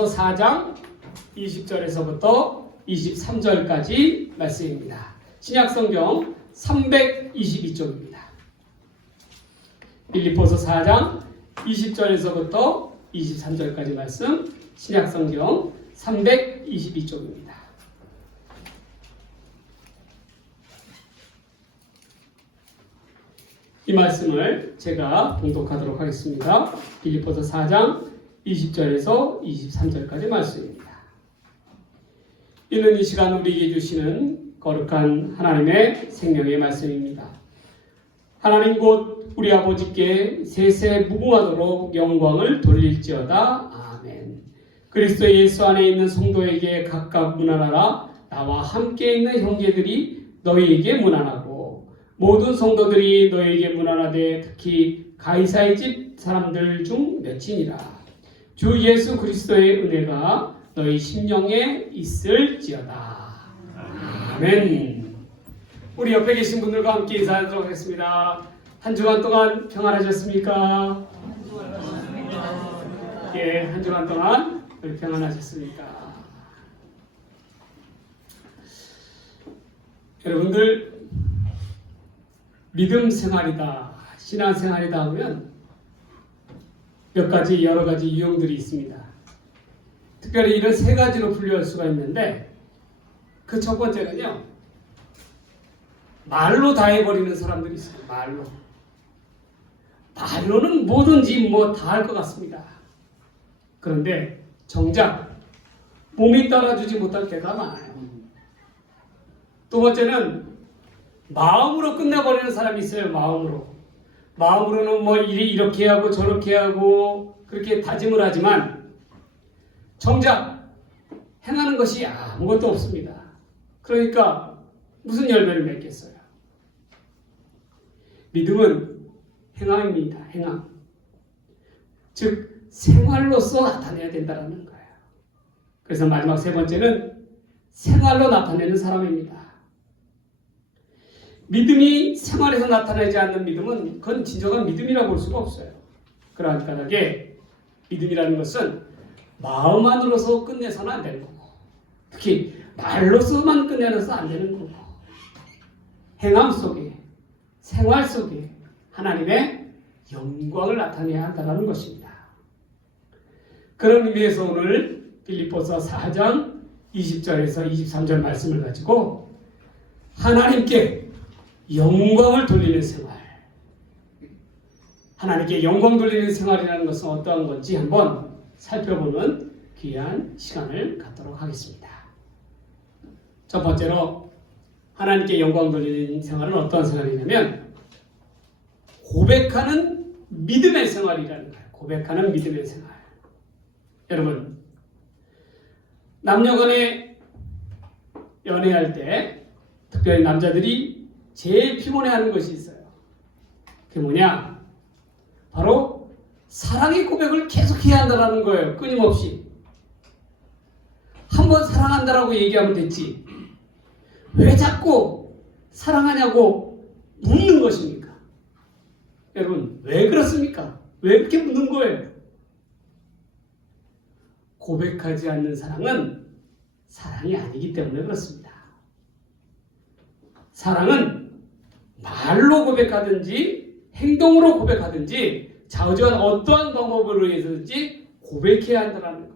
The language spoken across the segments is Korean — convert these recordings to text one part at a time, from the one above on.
4장 20절에서부터 23절까지 말씀입니다. 신약성경 322쪽입니다. 빌립보서 4장 20절에서부터 23절까지 말씀, 신약성경 322쪽입니다. 이 말씀을 제가 봉독하도록 하겠습니다. 빌립보서 4장 20절에서 23절까지 말씀입니다. 이는 이 시간 우리에게 주시는 거룩한 하나님의 생명의 말씀입니다. 하나님 곧 우리 아버지께 세세 무궁하도록 영광을 돌릴지어다. 아멘. 그리스도 예수 안에 있는 성도에게 각각 문안하라. 나와 함께 있는 형제들이 너희에게 문안하고 모든 성도들이 너희에게 문안하되 특히 가이사의 집 사람들 중 몇이니라. 주 예수 그리스도의 은혜가 너희 심령에 있을지어다. 아멘. 우리 옆에 계신 분들과 함께 인사하도록 하겠습니다. 한 주간 동안 평안하셨습니까? 예, 한 주간 동안 평안하셨습니까? 여러분들, 믿음 생활이다, 신앙 생활이다 하면 여러 가지 유형들이 있습니다. 특별히 이런 세 가지로 분류할 수가 있는데, 그 첫 번째는요, 말로 다 해버리는 사람들이 있어요. 말로는 뭐든지 다 할 것 같습니다. 그런데 정작 몸이 따라주지 못할 때가 많아요. 두 번째는 마음으로 끝내버리는 사람이 있어요. 마음으로는 이렇게 하고 저렇게 하고 그렇게 다짐을 하지만 정작 행하는 것이 아무것도 없습니다. 그러니까 무슨 열매를 맺겠어요? 믿음은 행함입니다. 행함. 즉 생활로서 나타내야 된다는 거예요. 그래서 마지막 세 번째는 생활로 나타내는 사람입니다. 믿음이 생활에서 나타나지 않는 믿음은 그건 진정한 믿음이라고 볼 수가 없어요. 그러한 까닭에 믿음이라는 것은 마음 안으로서 끝내서는 안 되는 거고, 특히 말로서만 끝내서는 안 되는 거고, 행함 속에, 생활 속에 하나님의 영광을 나타내야 한다는 것입니다. 그런 의미에서 오늘 빌립보서 4장 20절에서 23절 말씀을 가지고 하나님께 영광을 돌리는 생활, 하나님께 영광 돌리는 생활이라는 것은 어떠한 건지 한번 살펴보는 귀한 시간을 갖도록 하겠습니다. 첫 번째로 하나님께 영광 돌리는 생활은 어떠한 생활이냐면 고백하는 믿음의 생활이라는 거예요. 고백하는 믿음의 생활. 여러분, 남녀간에 연애할 때 특별히 남자들이 제일 피곤해하는 것이 있어요. 그게 뭐냐? 바로 사랑의 고백을 계속해야 한다는 거예요. 끊임없이. 한번 사랑한다라고 얘기하면 됐지. 왜 자꾸 사랑하냐고 묻는 것입니까? 여러분, 왜 그렇습니까? 왜 그렇게 묻는 거예요? 고백하지 않는 사랑은 사랑이 아니기 때문에 그렇습니다. 사랑은 말로 고백하든지 행동으로 고백하든지 좌우지간 어떠한 방법으로 해서든지 고백해야 한다는 거예요.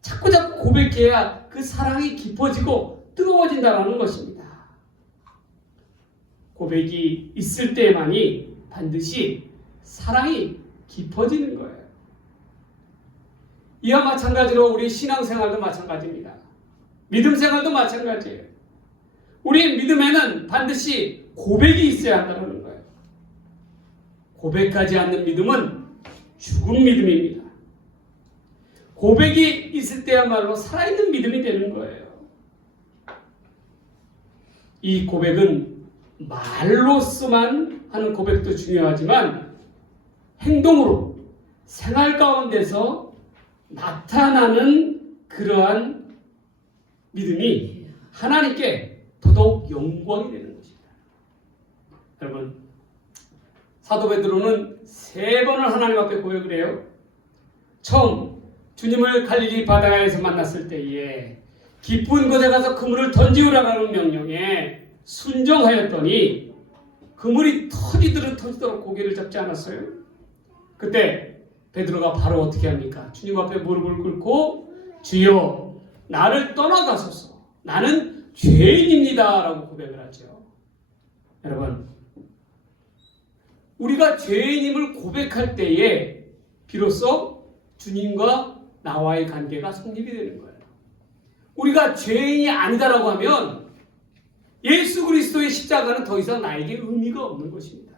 자꾸 고백해야 그 사랑이 깊어지고 뜨거워진다는 것입니다. 고백이 있을 때만이 반드시 사랑이 깊어지는 거예요. 이와 마찬가지로 우리 신앙생활도 마찬가지입니다. 믿음생활도 마찬가지예요. 우리 믿음에는 반드시 고백이 있어야 한다는 거예요. 고백하지 않는 믿음은 죽은 믿음입니다. 고백이 있을 때야말로 살아있는 믿음이 되는 거예요. 이 고백은 말로서만 하는 고백도 중요하지만 행동으로 생활 가운데서 나타나는 그러한 믿음이 하나님께 더더욱 영광이 되는 것입니다. 여러분, 사도 베드로는 3번을 하나님 앞에 고백을 해요. 처음 주님을 갈릴리 바다에서 만났을 때에 깊은 곳에 가서 그물을 던지우라는 명령에 순종하였더니 그물이 터지도록 고개를 잡지 않았어요? 그때 베드로가 바로 어떻게 합니까? 주님 앞에 무릎을 꿇고 주여 나를 떠나가소서 나는 죄인입니다 라고 고백을 하죠. 여러분, 우리가 죄인임을 고백할 때에 비로소 주님과 나와의 관계가 성립이 되는 거예요. 우리가 죄인이 아니다라고 하면 예수 그리스도의 십자가는 더 이상 나에게 의미가 없는 것입니다.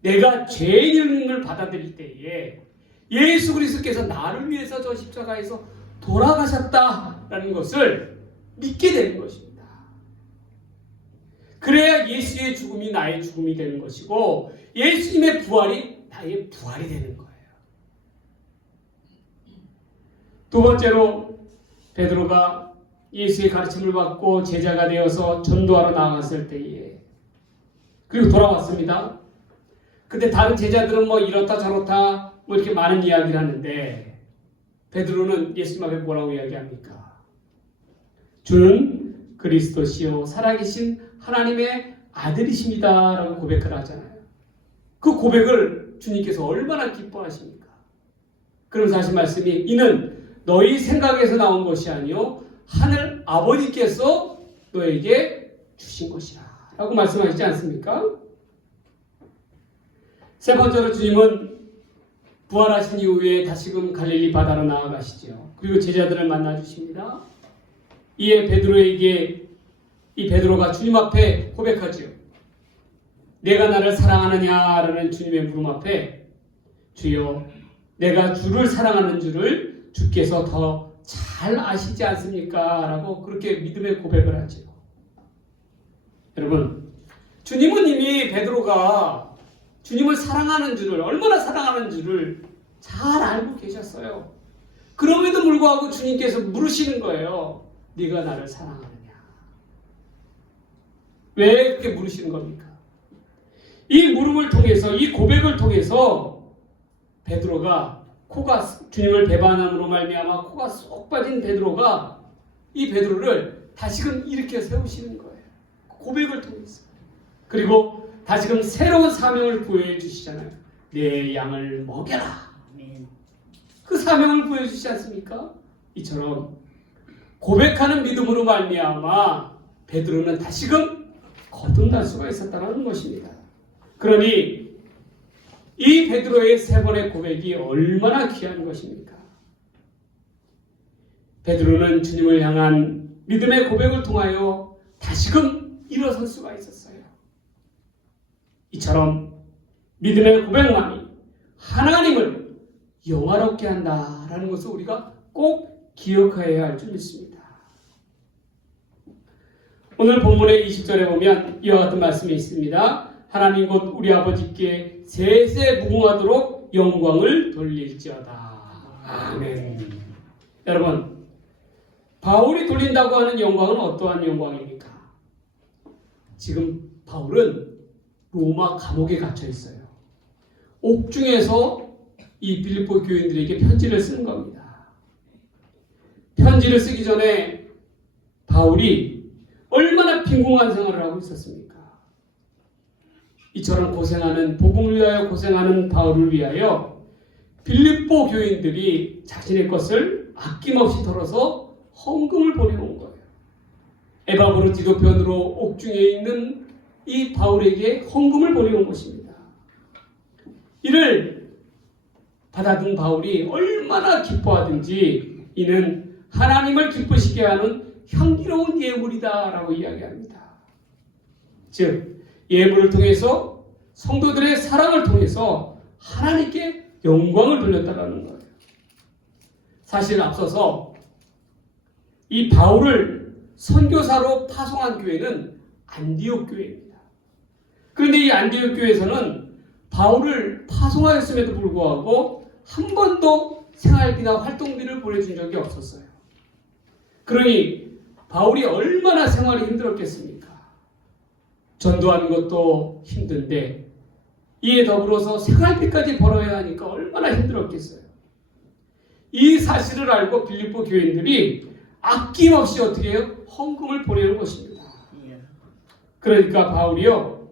내가 죄인임을 받아들일 때에 예수 그리스도께서 나를 위해서 저 십자가에서 돌아가셨다라는 것을 믿게 되는 것입니다. 그래야 예수의 죽음이 나의 죽음이 되는 것이고 예수님의 부활이 나의 부활이 되는 거예요. 두 번째로 베드로가 예수의 가르침을 받고 제자가 되어서 전도하러 나갔을 때에 그리고 돌아왔습니다. 근데 다른 제자들은 뭐 이렇다 저렇다 뭐 이렇게 많은 이야기를 하는데 베드로는 예수님 앞에 뭐라고 이야기합니까? 주는 그리스도시요 살아계신 하나님의 아들이십니다 라고 고백을 하잖아요. 그 고백을 주님께서 얼마나 기뻐하십니까? 그러면서 하신 말씀이 이는 너희 생각에서 나온 것이 아니요 하늘 아버지께서 너에게 주신 것이라 라고 말씀하시지 않습니까? 세 번째로 주님은 부활하신 이후에 다시금 갈릴리 바다로 나아가시죠. 그리고 제자들을 만나 주십니다. 이에 베드로에게 이 베드로가 주님 앞에 고백하지요. 내가 나를 사랑하느냐라는 주님의 물음 앞에 주여 내가 주를 사랑하는 줄을 주께서 더 잘 아시지 않습니까? 라고 그렇게 믿음의 고백을 하죠. 여러분, 주님은 이미 베드로가 주님을 사랑하는 줄을 얼마나 사랑하는 줄을 잘 알고 계셨어요. 그럼에도 불구하고 주님께서 물으시는 거예요. 네가 나를 사랑하느냐? 왜 그렇게 물으시는 겁니까? 이 물음을 통해서 이 고백을 통해서 베드로가 주님을 배반함으로 말미암아 코가 쏙 빠진 베드로가 이 베드로를 다시금 일으켜 세우시는 거예요. 고백을 통해서. 그리고 다시금 새로운 사명을 부여해 주시잖아요. 내 양을 먹여라. 그 사명을 부여해 주시지 않습니까? 이처럼 고백하는 믿음으로 말미암아 베드로는 다시금 거듭날 수가 있었다는 것입니다. 그러니 이 베드로의 세 번의 고백이 얼마나 귀한 것입니까? 베드로는 주님을 향한 믿음의 고백을 통하여 다시금 일어설 수가 있었어요. 이처럼 믿음의 고백만이 하나님을 영화롭게 한다라는 것을 우리가 꼭 기억해야 할 줄 믿습니다. 오늘 본문의 20절에 보면 이와 같은 말씀이 있습니다. 하나님 곧 우리 아버지께 세세 무궁하도록 영광을 돌릴지어다. 아멘. 여러분, 바울이 돌린다고 하는 영광은 어떠한 영광입니까? 지금 바울은 로마 감옥에 갇혀 있어요. 옥중에서 이 빌립보 교인들에게 편지를 쓰는 겁니다. 편지를 쓰기 전에 바울이 얼마나 빈궁한 생활을 하고 있었습니까? 이처럼 고생하는, 복음을 위하여 고생하는 바울을 위하여 빌립보 교인들이 자신의 것을 아낌없이 털어서 헌금을 보내온 거예요. 에바브로 디도편으로 옥중에 있는 이 바울에게 헌금을 보내온 것입니다. 이를 받아든 바울이 얼마나 기뻐하든지 이는 하나님을 기쁘시게 하는 향기로운 예물이다라고 이야기합니다. 즉 예물을 통해서 성도들의 사랑을 통해서 하나님께 영광을 돌렸다는 거예요. 사실 앞서서 이 바울을 선교사로 파송한 교회는 안디옥 교회입니다. 그런데 이 안디옥 교회에서는 바울을 파송하였음에도 불구하고 한 번도 생활비나 활동비를 보내준 적이 없었어요. 그러니 바울이 얼마나 생활이 힘들었겠습니까? 전도하는 것도 힘든데 이에 더불어서 생활비까지 벌어야 하니까 얼마나 힘들었겠어요. 이 사실을 알고 빌립보 교인들이 아낌없이 어떻게 해요? 헌금을 보내는 것입니다. 그러니까 바울이요,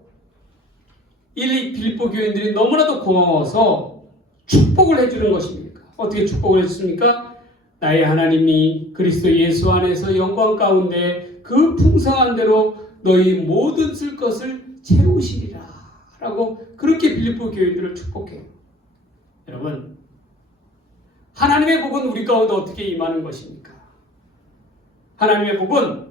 이 빌립보 교인들이 너무나도 고마워서 축복을 해주는 것입니까? 어떻게 축복을 해줬습니까? 나의 하나님이 그리스도 예수 안에서 영광 가운데 그 풍성한 대로 너희 모든 쓸 것을 채우시리라 라고 그렇게 빌립보 교인들을 축복해요. 여러분, 하나님의 복은 우리 가운데 어떻게 임하는 것입니까? 하나님의 복은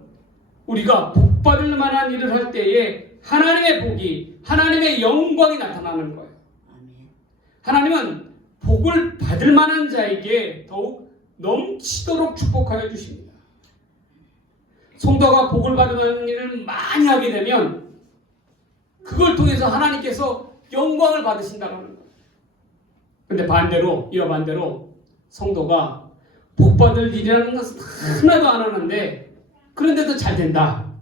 우리가 복받을 만한 일을 할 때에 하나님의 복이, 하나님의 영광이 나타나는 거예요. 하나님은 복을 받을 만한 자에게 더욱 넘치도록 축복하여 주십니다. 성도가 복을 받을 만한 일을 많이 하게 되면 그걸 통해서 하나님께서 영광을 받으신다는 거예요. 근데 반대로, 이와 반대로 성도가 복받을 일이라는 것은 하나도 안 하는데 그런데도 잘 된다.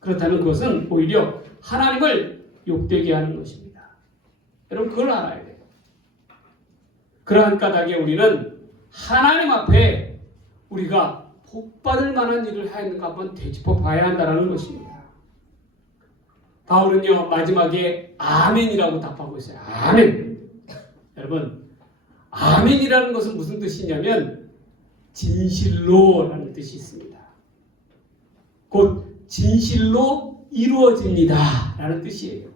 그렇다면 그것은 오히려 하나님을 욕되게 하는 것입니다. 여러분, 그걸 알아야 돼요. 그러한 까닭에 우리는 하나님 앞에 우리가 복받을 만한 일을 하였는가 한번 되짚어 봐야 한다는 것입니다. 바울은요, 마지막에 아멘이라고 답하고 있어요. 아멘. 여러분, 아멘이라는 것은 무슨 뜻이냐면 진실로라는 뜻이 있습니다. 곧 진실로 이루어집니다 라는 뜻이에요.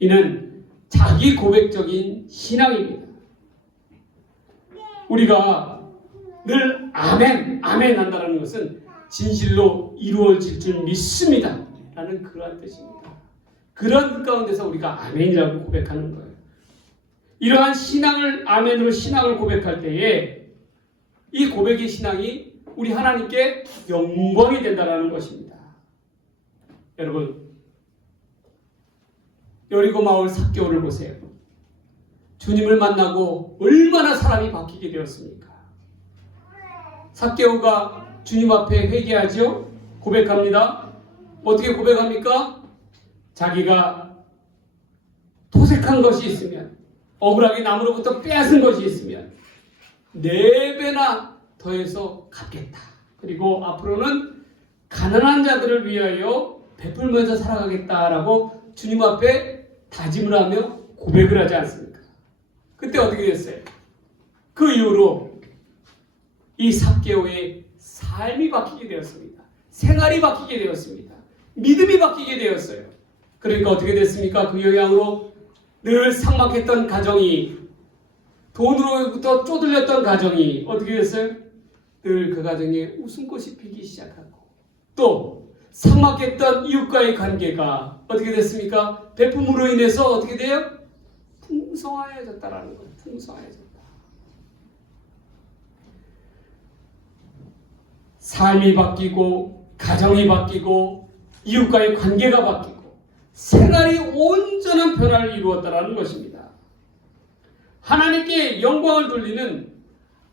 이는 자기 고백적인 신앙입니다. 우리가 늘 아멘, 아멘 한다는 것은 진실로 이루어질 줄 믿습니다 라는 그러한 뜻입니다. 그런 가운데서 우리가 아멘이라고 고백하는 거예요. 이러한 신앙을, 아멘으로 신앙을 고백할 때에 이 고백의 신앙이 우리 하나님께 영광이 된다는 것입니다. 여러분, 여리고 마을 삭개오를 보세요. 주님을 만나고 얼마나 사람이 바뀌게 되었습니까? 삭개오가 주님 앞에 회개하죠? 고백합니다. 어떻게 고백합니까? 자기가 도색한 것이 있으면, 억울하게 남으로부터 빼앗은 것이 있으면 4배나 더해서 갚겠다. 그리고 앞으로는 가난한 자들을 위하여 베풀면서 살아가겠다라고 주님 앞에 다짐을 하며 고백을 하지 않습니까? 그때 어떻게 됐어요? 그 이후로 이 삭개오의 삶이 바뀌게 되었습니다. 생활이 바뀌게 되었습니다. 믿음이 바뀌게 되었어요. 그러니까 어떻게 됐습니까? 그 영향으로 늘 삭막했던 가정이, 돈으로부터 쪼들렸던 가정이 어떻게 됐어요? 늘 그 가정에 웃음꽃이 피기 시작하고, 또 삭막했던 이웃과의 관계가 어떻게 됐습니까? 베품으로 인해서 어떻게 돼요? 풍성해졌다라는 거예요. 풍성해졌다. 삶이 바뀌고, 가정이 바뀌고, 이웃과의 관계가 바뀌고, 생활이 온전한 변화를 이루었다라는 것입니다. 하나님께 영광을 돌리는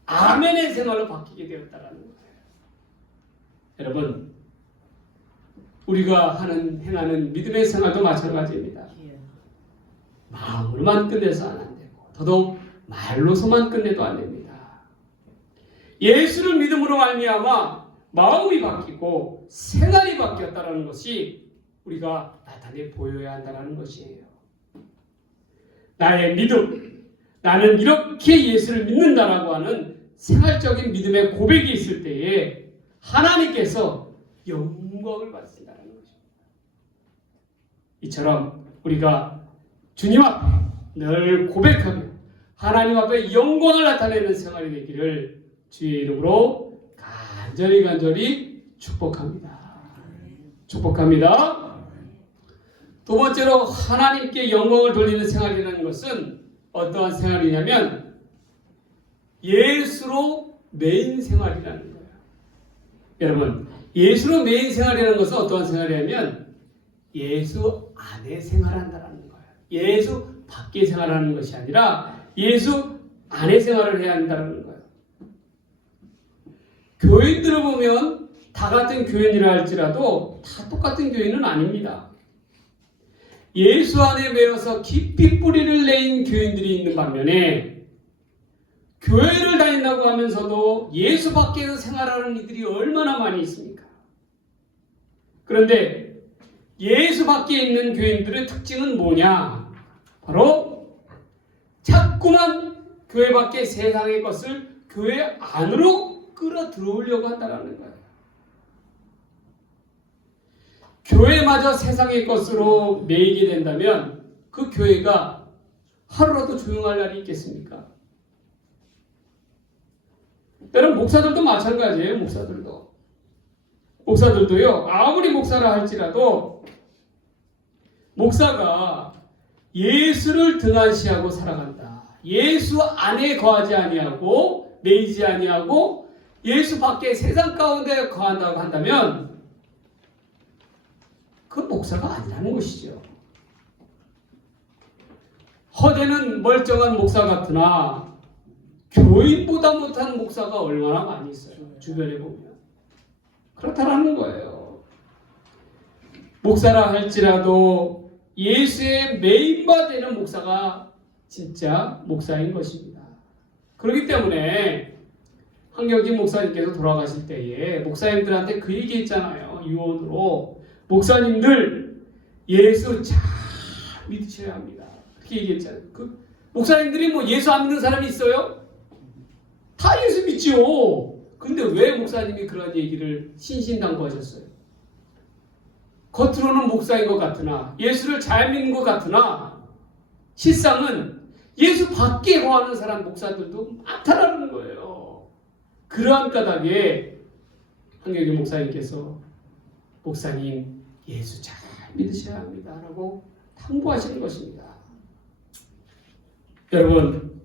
아멘의 생활로 바뀌게 되었다라는 거예요. 여러분, 우리가 행하는 믿음의 생활도 마찬가지입니다. 마음으로만 끝내서 안 되고, 더더욱 말로서만 끝내도 안 됩니다. 예수를 믿음으로 말미암아 마음이 바뀌고 생활이 바뀌었다는 것이 우리가 나타내 보여야 한다는 것이에요. 나의 믿음, 나는 이렇게 예수를 믿는다라고 하는 생활적인 믿음의 고백이 있을 때에 하나님께서 영광을 받으신다는 것입니다. 이처럼 우리가 주님 앞에 늘 고백하며 하나님 앞에 영광을 나타내는 생활이 되기를 주의 이름으로 간절히 축복합니다. 축복합니다. 두 번째로 하나님께 영광을 돌리는 생활이라는 것은 어떠한 생활이냐면 예수로 매인 생활이라는 거예요. 여러분, 예수로 매인 생활이라는 것은 어떠한 생활이냐면 예수 안에 생활한다는 거예요. 예수 밖에 생활하는 것이 아니라 예수 안에 생활을 해야 한다는 거예요. 교인들을 보면 다 같은 교인이라 할지라도 다 똑같은 교인은 아닙니다. 예수 안에 매여서 깊이 뿌리를 내린 교인들이 있는 반면에 교회를 다닌다고 하면서도 예수 밖에서 생활하는 이들이 얼마나 많이 있습니까? 그런데 예수 밖에 있는 교인들의 특징은 뭐냐? 바로 자꾸만 교회 밖의 세상의 것을 교회 안으로 끌어들어오려고 한다는 거예요. 교회마저 세상의 것으로 매이게 된다면 그 교회가 하루라도 조용할 날이 있겠습니까? 여러분, 목사들도 마찬가지예요. 목사들도요, 아무리 목사라 할지라도 목사가 예수를 등한시하고 살아간다. 예수 안에 거하지 아니하고 매이지 아니하고 예수 밖에 세상 가운데 거한다고 한다면 그 목사가 아니라는 것이죠. 허대는 멀쩡한 목사 같으나 교인보다 못한 목사가 얼마나 많이 있어요. 주변에 보면. 그렇다라는 거예요. 목사라 할지라도 예수의 메인바 되는 목사가 진짜 목사인 것입니다. 그렇기 때문에 한경진 목사님께서 돌아가실 때에 목사님들한테 그 얘기 했잖아요. 유언으로. 목사님들 예수 잘 믿으셔야 합니다. 그렇게 얘기했잖아요. 그 목사님들이 뭐 예수 안 믿는 사람이 있어요? 다 예수 믿지요. 근데 왜 목사님이 그런 얘기를 신신당부하셨어요? 겉으로는 목사인 것 같으나 예수를 잘 믿는 것 같으나 실상은 예수 밖에 거하는 사람 목사들도 많다라는 거예요. 그러한 까닭에 한경진 목사님께서 목사님 예수 잘 믿으셔야 합니다 라고 당부하시는 것입니다. 여러분,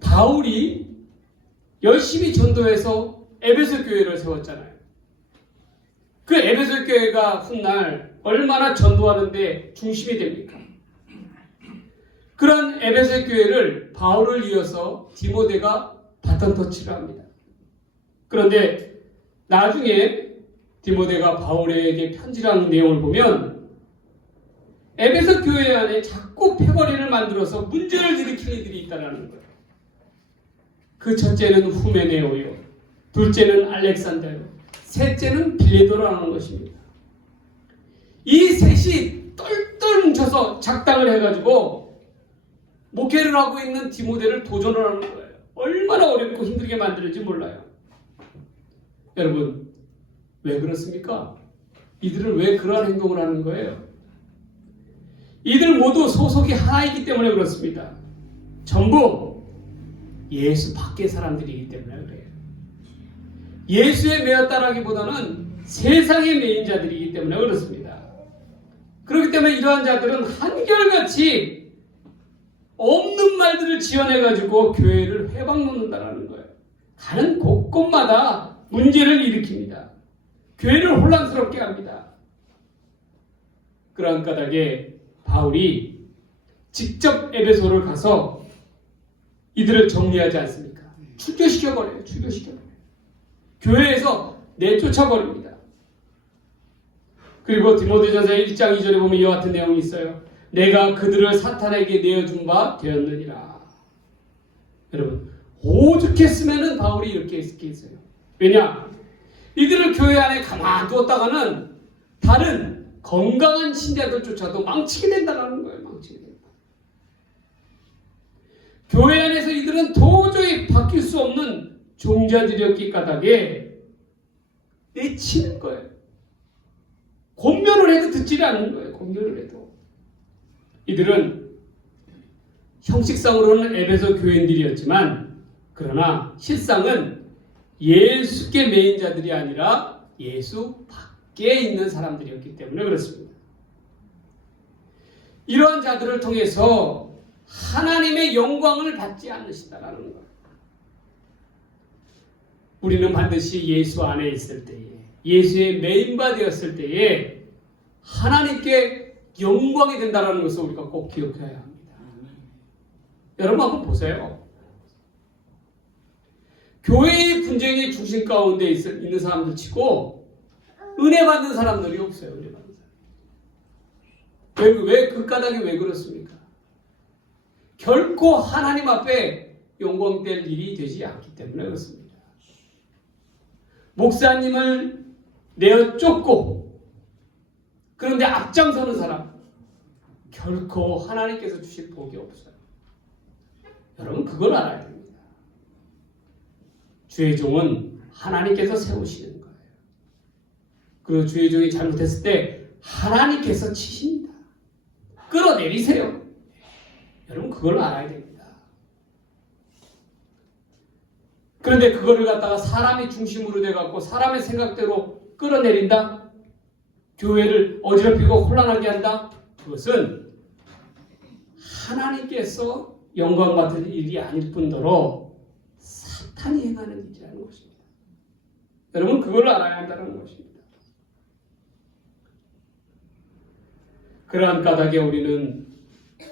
바울이 열심히 전도해서 에베소 교회를 세웠잖아요. 그 에베소 교회가 훗날 얼마나 전도하는데 중심이 됩니까? 그런 에베소 교회를 바울을 이어서 디모데가 바톤 터치를 합니다. 그런데 나중에 디모데가 바울에게 편지라는 내용을 보면 에베소 교회 안에 자꾸 패거리를 만들어서 문제를 일으키는 이들이 있다는 거예요. 그 첫째는 후메네오요, 둘째는 알렉산더요, 셋째는 빌레도라는 것입니다. 이 셋이 똘똘 뭉쳐서 작당을 해가지고 목회를 하고 있는 디모데를 도전을 하는 거예요. 얼마나 어렵고 힘들게 만드는지 몰라요. 여러분, 왜 그렇습니까? 이들은 왜 그러한 행동을 하는 거예요? 이들 모두 소속이 하나이기 때문에 그렇습니다. 전부 예수 밖의 사람들이기 때문에 그래요. 예수에 매였다라기보다는 세상에 매인 자들이기 때문에 그렇습니다. 그렇기 때문에 이러한 자들은 한결같이 없는 말들을 지어내가지고 교회를 회방놓는다라는 거예요. 가는 곳곳마다 문제를 일으킵니다. 교회를 혼란스럽게 합니다. 그러한 까닭에 바울이 직접 에베소를 가서 이들을 정리하지 않습니까? 출교시켜버려요. 교회에서 내쫓아버립니다. 그리고 디모데전서 1장 2절에 보면 이와 같은 내용이 있어요. 내가 그들을 사탄에게 내어준 바 되었느니라. 여러분, 오죽했으면 바울이 이렇게 했어요. 왜냐? 이들을 교회 안에 가만두었다가는 다른 건강한 신자들조차도 망치게 된다는 거예요. 망치게 된다. 교회 안에서 이들은 도저히 바뀔 수 없는 종자들이었기 까닭에 내치는 거예요. 권면을 해도 듣지를 않는 거예요. 권면을 해도. 이들은 형식상으로는 에베소 교인들이었지만 그러나 실상은 예수께 매인 자들이 아니라 예수 밖에 있는 사람들이었기 때문에 그렇습니다. 이러한 자들을 통해서 하나님의 영광을 받지 않으신다라는 것. 우리는 반드시 예수 안에 있을 때에, 예수의 메인바 되었을 때에 하나님께 영광이 된다는 것을 우리가 꼭 기억해야 합니다. 여러분 한번 보세요. 교회의 분쟁의 중심 가운데 있는 사람들 치고 은혜 받는 사람들이 없어요. 은혜 받는 사람. 왜 그 까닭이 왜 그렇습니까? 결코 하나님 앞에 영광될 일이 되지 않기 때문에 그렇습니다. 목사님을 내어 쫓고 그런데 앞장서는 사람 결코 하나님께서 주실 복이 없어요. 여러분 그걸 알아야 됩니다. 주의 종은 하나님께서 세우시는 거예요. 그리고 주의 종이 잘못했을 때 하나님께서 치십니다. 끌어내리세요. 여러분 그걸 알아야 됩니다. 그런데 그거를 갖다가 사람이 중심으로 돼갖고 사람의 생각대로 끌어내린다? 교회를 어지럽히고 혼란하게 한다? 그것은 하나님께서 영광 받을 일이 아닐 뿐더러 사탄이 행하는 일이라는 것입니다. 여러분 그걸 알아야 한다는 것입니다. 그러한 까닭에 우리는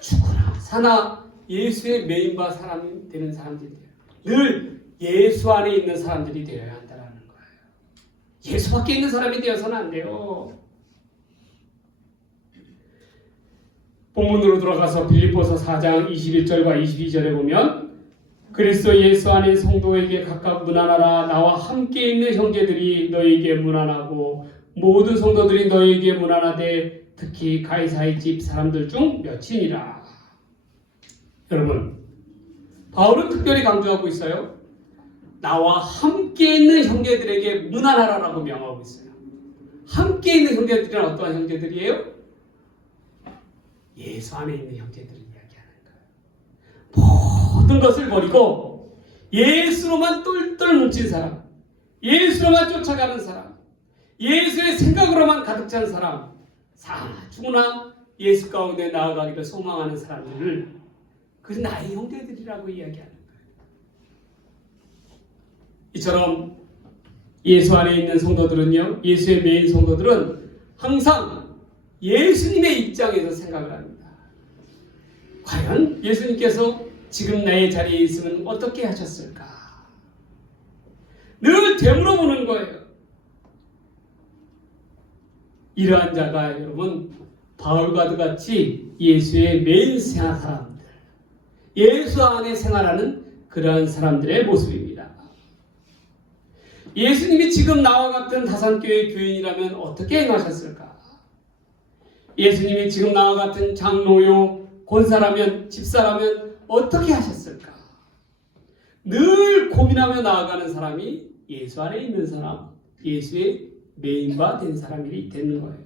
죽거나 사나 예수의 메인바 사람이 되는 사람들이 돼요. 늘 예수 안에 있는 사람들이 되어야 한다는 거예요. 예수 밖에 있는 사람이 되어서는 안 돼요. 본문으로 들어가서 빌립보서 4장 21절과 22절에 보면 그리스도 예수 안에 성도에게 각각 문안하라. 나와 함께 있는 형제들이 너에게 문안하고 모든 성도들이 너에게 문안하되 특히 가이사의 집 사람들 중 몇이니라. 여러분 바울은 특별히 강조하고 있어요. 나와 함께 있는 형제들에게 문안하라라고 명하고 있어요. 함께 있는 형제들은 어떠한 형제들이에요? 예수 안에 있는 형제들을 이야기하는 거예요. 모든 것을 버리고 예수로만 똘똘 뭉친 사람, 예수로만 쫓아가는 사람, 예수의 생각으로만 가득 찬 사람, 누구나 예수 가운데 나아가기를 소망하는 사람들을 그 나의 형제들이라고 이야기하는 거예요. 이처럼 예수 안에 있는 성도들은요, 예수의 메인 성도들은 항상 예수님의 입장에서 생각을 합니다. 과연 예수님께서 지금 나의 자리에 있으면 어떻게 하셨을까? 늘 되물어보는 거예요. 이러한 자가 여러분 바울과도 같이 예수의 메인 사람들, 예수 안에 생활하는 그러한 사람들의 모습입니다. 예수님이 지금 나와 같은 다산교회 교인이라면 어떻게 행하셨을까? 예수님이 지금 나와 같은 장로요, 권사라면, 집사라면 어떻게 하셨을까? 늘 고민하며 나아가는 사람이 예수 안에 있는 사람, 예수의 메인바 된 사람이 되는 거예요.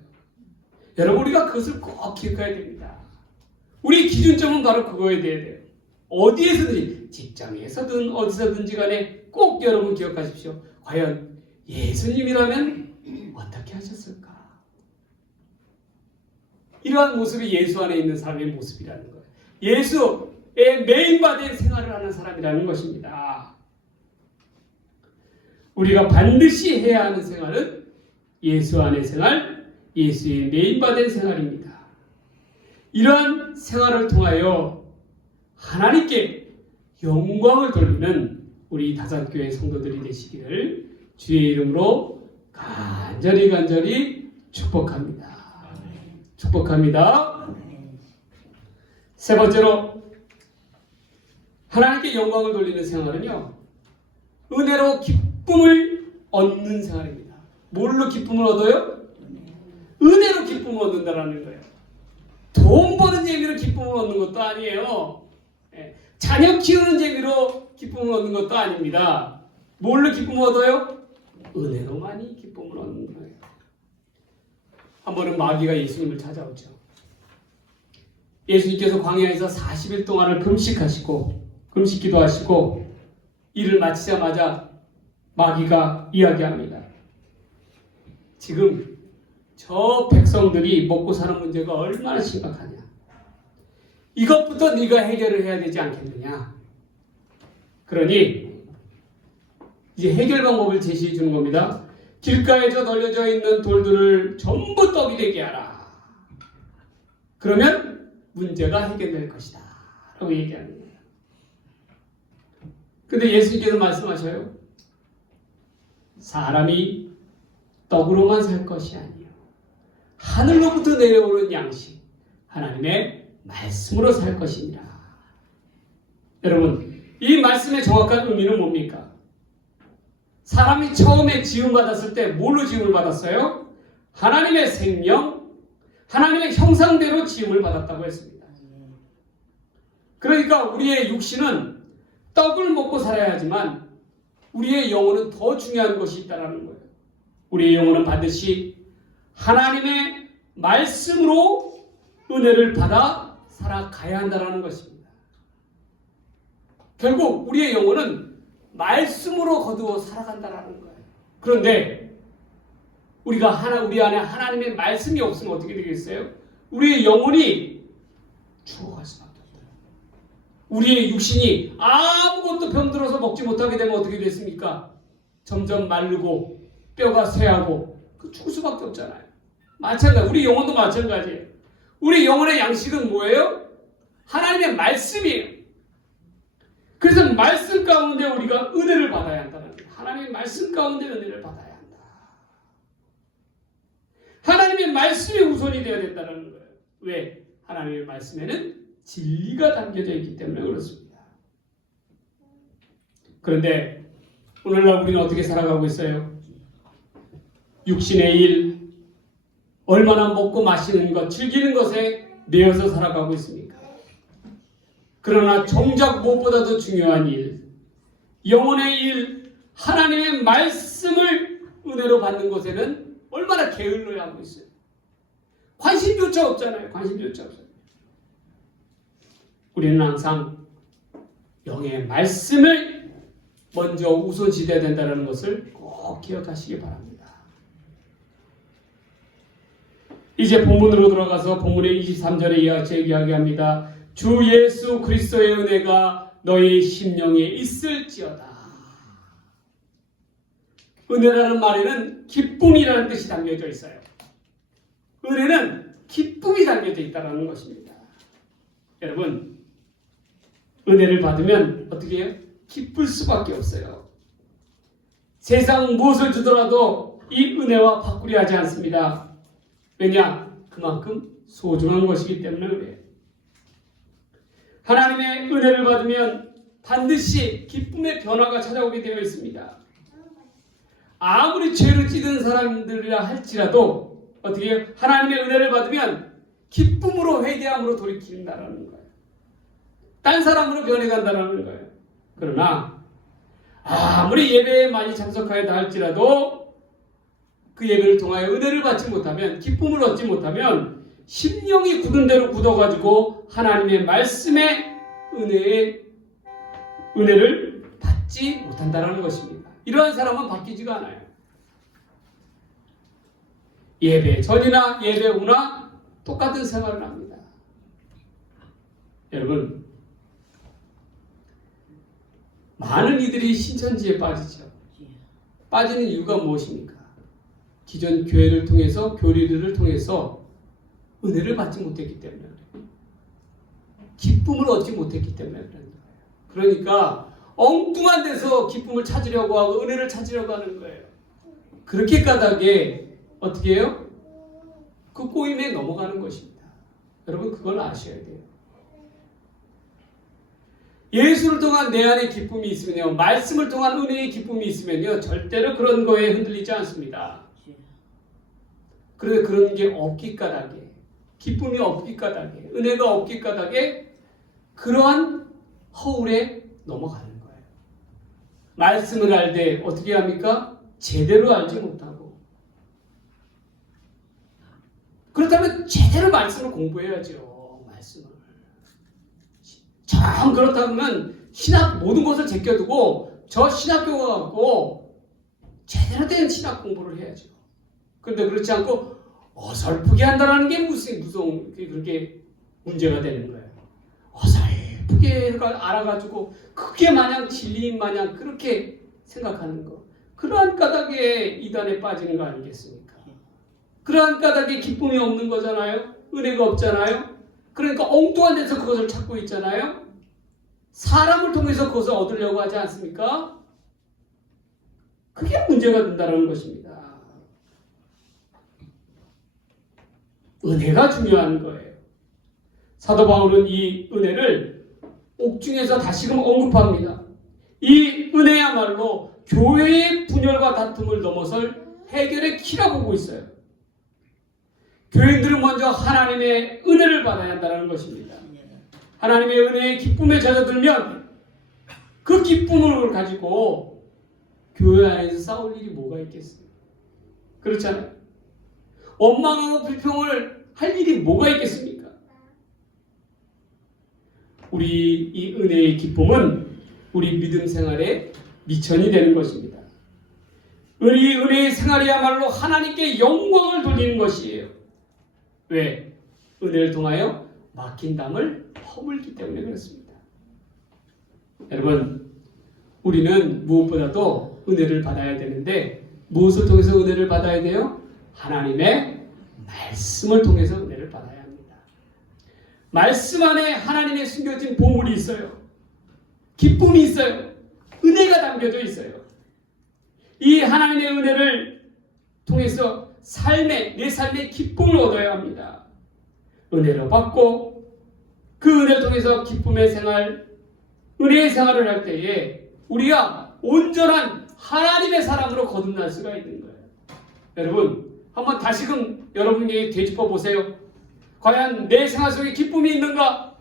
여러분 우리가 그것을 꼭 기억해야 됩니다. 우리 기준점은 바로 그거에 대해야 돼요. 어디에서든지 직장에서든 어디서든지 간에 꼭 여러분 기억하십시오. 과연 예수님이라면 어떻게 하셨을까? 이러한 모습이 예수 안에 있는 사람의 모습이라는 거예요. 예수의 메인바된 생활을 하는 사람이라는 것입니다. 우리가 반드시 해야 하는 생활은 예수 안의 생활, 예수의 메인바된 생활입니다. 이러한 생활을 통하여 하나님께 영광을 돌리는 우리 다산교회 성도들이 되시기를 주의 이름으로 간절히 축복합니다. 축복합니다. 세 번째로 하나님께 영광을 돌리는 생활은요, 은혜로 기쁨을 얻는 생활입니다. 뭘로 기쁨을 얻어요? 은혜로 기쁨을 얻는다라는 거예요. 돈 버는 재미로 기쁨을 얻는 것도 아니에요. 자녀 키우는 재미로 기쁨을 얻는 것도 아닙니다. 뭘로 기쁨을 얻어요? 은혜로만이 기쁨을 얻는 거예요. 한 번은 마귀가 예수님을 찾아오죠. 예수님께서 광야에서 40일 동안을 금식 기도하시고 일을 마치자마자 마귀가 이야기합니다. 지금 저 백성들이 먹고 사는 문제가 얼마나 심각하냐. 이것부터 네가 해결을 해야 되지 않겠느냐. 그러니 이제 해결 방법을 제시해 주는 겁니다. 길가에 저 널려져 있는 돌들을 전부 떡이 되게 하라. 그러면 문제가 해결될 것이다 라고 얘기하는 거예요. 근데 예수님께서 말씀하셔요. 사람이 떡으로만 살 것이 아니요 하늘로부터 내려오는 양식 하나님의 말씀으로 살 것이니라. 여러분, 이 말씀의 정확한 의미는 뭡니까? 사람이 처음에 지음받았을 때 뭘로 지음을 받았어요? 하나님의 생명, 하나님의 형상대로 지음을 받았다고 했습니다. 그러니까 우리의 육신은 떡을 먹고 살아야 하지만 우리의 영혼은 더 중요한 것이 있다는 거예요. 우리의 영혼은 반드시 하나님의 말씀으로 은혜를 받아 살아가야 한다는 것입니다. 결국 우리의 영혼은 말씀으로 거두어 살아간다는 거예요. 그런데 우리 안에 하나님의 말씀이 없으면 어떻게 되겠어요? 우리의 영혼이 죽어갈 수밖에 없어요. 우리의 육신이 아무것도 병들어서 먹지 못하게 되면 어떻게 됐습니까? 점점 마르고 뼈가 쇠하고 죽을 수밖에 없잖아요. 마찬가지, 우리 영혼도 마찬가지예요. 우리 영혼의 양식은 뭐예요? 하나님의 말씀이에요. 그래서 말씀 가운데 우리가 은혜를 받아야 한다는 거예요. 하나님의 말씀 가운데 은혜를 받아야 한다. 하나님의 말씀이 우선이 되어야 된다는 거예요. 왜? 하나님의 말씀에는 진리가 담겨져 있기 때문에 그렇습니다. 그런데 오늘날 우리는 어떻게 살아가고 있어요? 육신의 일, 얼마나 먹고 마시는 것, 즐기는 것에 매여서 살아가고 있습니까? 그러나 정작 무엇보다도 중요한 일, 영혼의 일, 하나님의 말씀을 은혜로 받는 것에는 얼마나 게을러야 하고 있어요. 관심조차 없잖아요. 관심조차 없어요. 우리는 항상 영의 말씀을 먼저 우선시돼야 된다는 것을 꼭 기억하시기 바랍니다. 이제 본문으로 들어가서 본문의 23절에 이렇게 이야기합니다. 주 예수 그리스도의 은혜가 너희 심령에 있을지어다. 은혜라는 말에는 기쁨이라는 뜻이 담겨져 있어요. 은혜는 기쁨이 담겨져 있다는 것입니다. 여러분, 은혜를 받으면 어떻게 해요? 기쁠 수밖에 없어요. 세상 무엇을 주더라도 이 은혜와 바꾸려 하지 않습니다. 왜냐? 그만큼 소중한 것이기 때문에 그래요. 하나님의 은혜를 받으면 반드시 기쁨의 변화가 찾아오게 되어 있습니다. 아무리 죄로 찌든 사람들이라 할지라도 어떻게 해요? 하나님의 은혜를 받으면 기쁨으로 회개함으로 돌이킨다는 거예요. 딴 사람으로 변해간다는 거예요. 그러나 아무리 예배에 많이 참석하였다 할지라도 그 예배를 통하여 은혜를 받지 못하면, 기쁨을 얻지 못하면 심령이 굳은 대로 굳어가지고 하나님의 말씀의 은혜를 받지 못한다는 것입니다. 이러한 사람은 바뀌지가 않아요. 예배 전이나 예배 후나 똑같은 생활을 합니다. 여러분, 많은 이들이 신천지에 빠지죠. 빠지는 이유가 무엇입니까? 기존 교회를 통해서, 교리들을 통해서 은혜를 받지 못했기 때문에 그래요. 기쁨을 얻지 못했기 때문에 그런 거예요. 그러니까 엉뚱한 데서 기쁨을 찾으려고 하고 은혜를 찾으려고 하는 거예요. 그렇게 까닭에 어떻게 해요? 그 꼬임에 넘어가는 것입니다. 여러분, 그걸 아셔야 돼요. 예수를 통한 내 안에 기쁨이 있으면요, 말씀을 통한 은혜의 기쁨이 있으면요, 절대로 그런 거에 흔들리지 않습니다. 그런데 그런 게 없기 까닭에, 기쁨이 없기 까닭에, 은혜가 없기 까닭에 그러한 허울에 넘어가는 거예요. 말씀을 알되 어떻게 합니까? 제대로 알지 못하고. 그렇다면 제대로 말씀을 공부해야죠. 말씀을. 참 그렇다면 신학 모든 것을 제껴두고 저 신학교가 갖고 제대로 된 신학 공부를 해야죠. 그런데 그렇지 않고 어설프게 한다는 게 무슨 그렇게 문제가 되는 거예요. 어설프게 알아가지고 그게 마냥 진리인 마냥 그렇게 생각하는 거. 그러한 까닭에 이단에 빠지는 거 아니겠습니까? 그러한 까닭에 기쁨이 없는 거잖아요. 은혜가 없잖아요. 그러니까 엉뚱한 데서 그것을 찾고 있잖아요. 사람을 통해서 그것을 얻으려고 하지 않습니까? 그게 문제가 된다는 것입니다. 은혜가 중요한 거예요. 사도 바울은 이 은혜를 옥중에서 다시금 언급합니다. 이 은혜야말로 교회의 분열과 다툼을 넘어설 해결의 키라고 보고 있어요. 교인들은 먼저 하나님의 은혜를 받아야 한다는 것입니다. 하나님의 은혜의 기쁨에 젖어들면 그 기쁨을 가지고 교회 안에서 싸울 일이 뭐가 있겠어요? 그렇잖아요. 원망하고 불평을 할 일이 뭐가 있겠습니까? 우리 이 은혜의 기쁨은 우리 믿음 생활의 미천이 되는 것입니다. 우리 은혜의 생활이야말로 하나님께 영광을 돌리는 것이에요. 왜? 은혜를 통하여 막힌 담을 허물기 때문에 그렇습니다. 여러분, 우리는 무엇보다도 은혜를 받아야 되는데 무엇을 통해서 은혜를 받아야 돼요? 하나님의 말씀을 통해서 은혜를 받아야 합니다. 말씀 안에 하나님의 숨겨진 보물이 있어요. 기쁨이 있어요. 은혜가 담겨져 있어요. 이 하나님의 은혜를 통해서 내 삶의 기쁨을 얻어야 합니다. 은혜를 받고 그 은혜를 통해서 기쁨의 생활, 은혜의 생활을 할 때에 우리가 온전한 하나님의 사람으로 거듭날 수가 있는 거예요. 여러분, 한번 다시금 여러분에게 되짚어 보세요. 과연 내 생활 속에 기쁨이 있는가?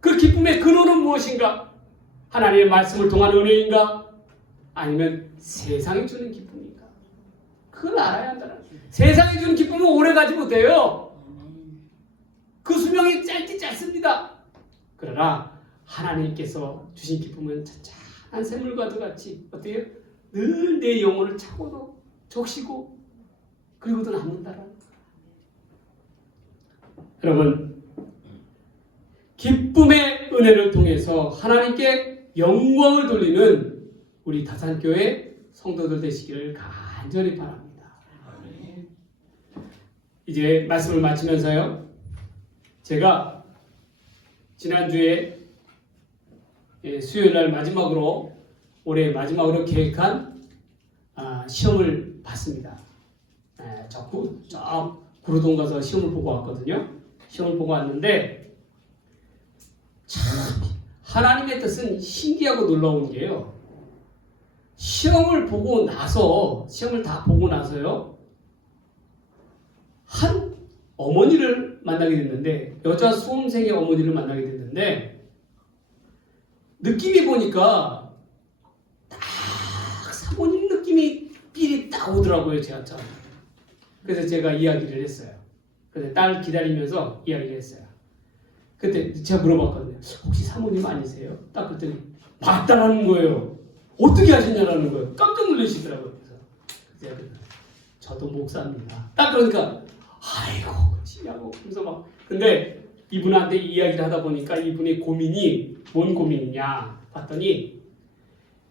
그 기쁨의 근원은 무엇인가? 하나님의 말씀을 통한 은혜인가? 아니면 세상이 주는 기쁨인가? 그걸 알아야 한다는 거예요. 세상이 주는 기쁨은 오래가지 못해요. 그 수명이 짧습니다. 그러나 하나님께서 주신 기쁨은 찬찬한 샘물과도 같이 어때요? 늘 내 영혼을 차고도 적시고 그리고도 남는다라는 거예요. 여러분, 기쁨의 은혜를 통해서 하나님께 영광을 돌리는 우리 다산교회 성도들 되시기를 간절히 바랍니다. 이제 말씀을 마치면서요, 제가 지난주에 수요일날 마지막으로 올해 마지막으로 계획한 시험을 봤습니다. 저 구로동 가서 시험을 보고 왔거든요. 시험을 보고 왔는데 참 하나님의 뜻은 신기하고 놀라운 게요. 시험을 다 보고 나서요, 한 어머니를 만나게 됐는데, 여자 수험생의 어머니를 만나게 됐는데, 느낌이 보니까 딱 사모님 느낌이 삘이 딱 오더라고요, 제가 참. 그래서 제가 이야기를 했어요. 그래서 딸 기다리면서 이야기를 했어요. 그때 제가 물어봤거든요. 혹시 사모님 아니세요? 딱 그랬더니 맞다라는 거예요. 어떻게 하셨냐라는 거예요. 깜짝 놀라시더라고요. 그래서 제가 저도 목사입니다. 딱 그러니까 아이고 그러시냐고. 그래서 막 근데 이분한테 이야기를 하다 보니까 이분의 고민이 뭔 고민이냐 봤더니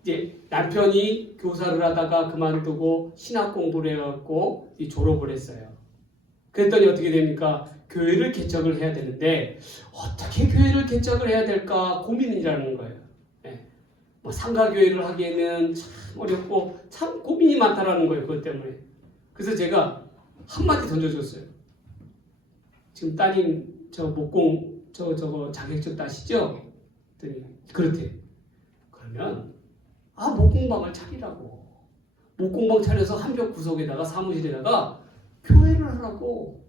이제 남편이 교사를 하다가 그만두고 신학 공부를 해갖고 졸업을 했어요. 그랬더니 어떻게 됩니까? 교회를 개척을 해야 되는데 어떻게 교회를 개척을 해야 될까 고민이라는 거예요. 뭐 상가교회를 하기에는 참 어렵고 참 고민이 많다라는 거예요. 그것 때문에. 그래서 제가 한마디 던져줬어요. 지금 따님 저 목공 저거 자격증 따시죠? 그랬더니 그렇대. 그러면 목공방을 차리라고. 목공방 차려서 한벽 구석에다가 사무실에다가 교회를 하라고.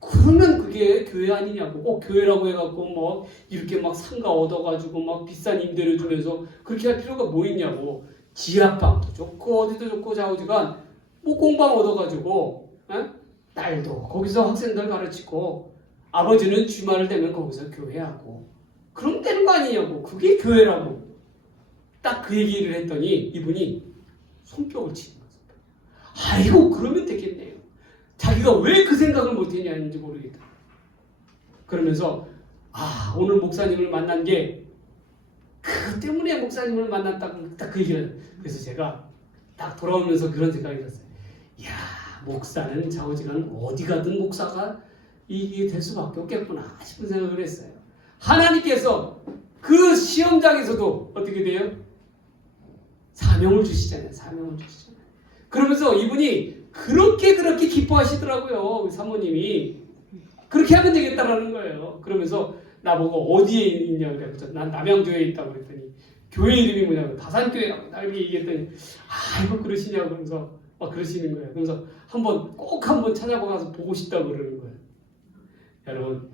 그러면 그게 교회 아니냐고. 꼭 교회라고 해갖고 뭐 이렇게 막 상가 얻어가지고 막 비싼 임대료 주면서 그렇게 할 필요가 뭐 있냐고. 지하방도 좋고 어디도 좋고 좌우지간 목공방 얻어가지고 딸도 거기서 학생들 가르치고 아버지는 주말을 되면 거기서 교회하고 그럼 되는 거 아니냐고. 그게 교회라고. 딱 그 얘기를 했더니 이분이 손뼉을 치는 거예요. 아이고 그러면 되겠네요. 자기가 왜 그 생각을 못했냐는지 모르겠다. 그러면서 오늘 목사님을 만난 게 그것 때문에 목사님을 만났다고 딱 그 얘기를. 그래서 제가 딱 돌아오면서 그런 생각이 들었어요. 이야, 목사는 좌우지간 어디 가든 목사가 이게 될 수밖에 없겠구나 싶은 생각을 했어요. 하나님께서 그 시험장에서도 어떻게 돼요? 사명을 주시잖아요. 사명을 주시잖아요. 그러면서 이분이 그렇게 기뻐하시더라고요. 우리 사모님이 그렇게 하면 되겠다라는 거예요. 그러면서 나보고 어디에 있냐고 그랬죠. 난 남양주에 있다고 그랬더니 교회 이름이 뭐냐고 다산교회라고 나 이렇게 얘기했더니 이거 그러시냐고 그러면서 막 그러시는 거예요. 그래서 꼭 한번 찾아가서 보고 싶다고 그러는 거예요. 여러분,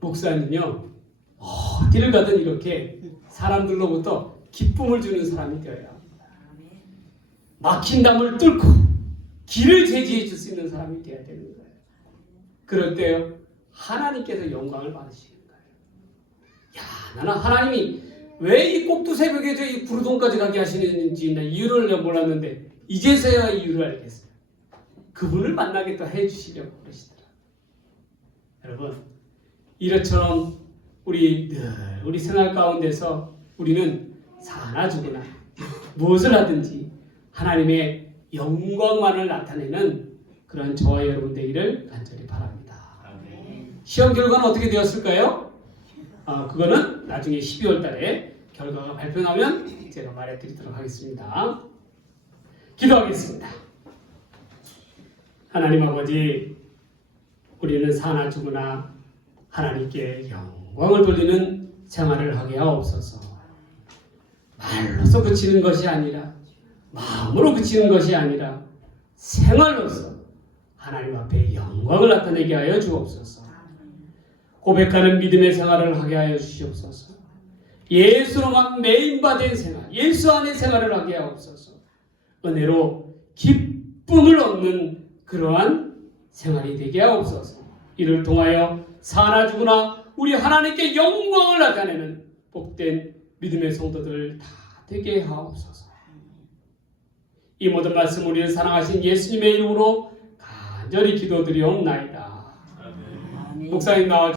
목사는요 어디를 가든 이렇게 사람들로부터 기쁨을 주는 사람이 되어야 합니다. 막힌 담을 뚫고 길을 제지해 줄 수 있는 사람이 되어야 되는 거예요. 그럴 때요 하나님께서 영광을 받으시는 거예요. 야, 나는 하나님이 왜 이 꼭두 새벽에 저 이 구르동까지 가게 하시는지 나 이유를 몰랐는데 이제서야 이유를 알겠어요. 그분을 만나게 해주시려고 그러시더라. 여러분, 이처럼 우리 생활 가운데서 우리는 사나 죽으나 무엇을 하든지 하나님의 영광만을 나타내는 그런 저와 여러분 되기를 간절히 바랍니다. 시험 결과는 어떻게 되었을까요? 그거는 나중에 12월 달에 결과가 발표나면 제가 말해드리도록 하겠습니다. 기도하겠습니다. 하나님 아버지, 우리는 사나 죽으나 하나님께 영광을 돌리는 생활을 하게 하옵소서. 말로서 그치는 것이 아니라 마음으로 그치는 것이 아니라 생활로서 하나님 앞에 영광을 나타내게 하여 주옵소서. 고백하는 믿음의 생활을 하게 하여 주시옵소서. 예수로만 메인바된 생활, 예수 안의 생활을 하게 하옵소서. 은혜로 기쁨을 얻는 그러한 생활이 되게 하옵소서. 이를 통하여 사나 죽으나 우리 하나님께 영광을 나타내는 복된 믿음의 성도들 다 되게 하옵소서. 이 모든 말씀 우리를 사랑하신 예수님의 이름으로 간절히 기도드리옵나이다. 목사님 나와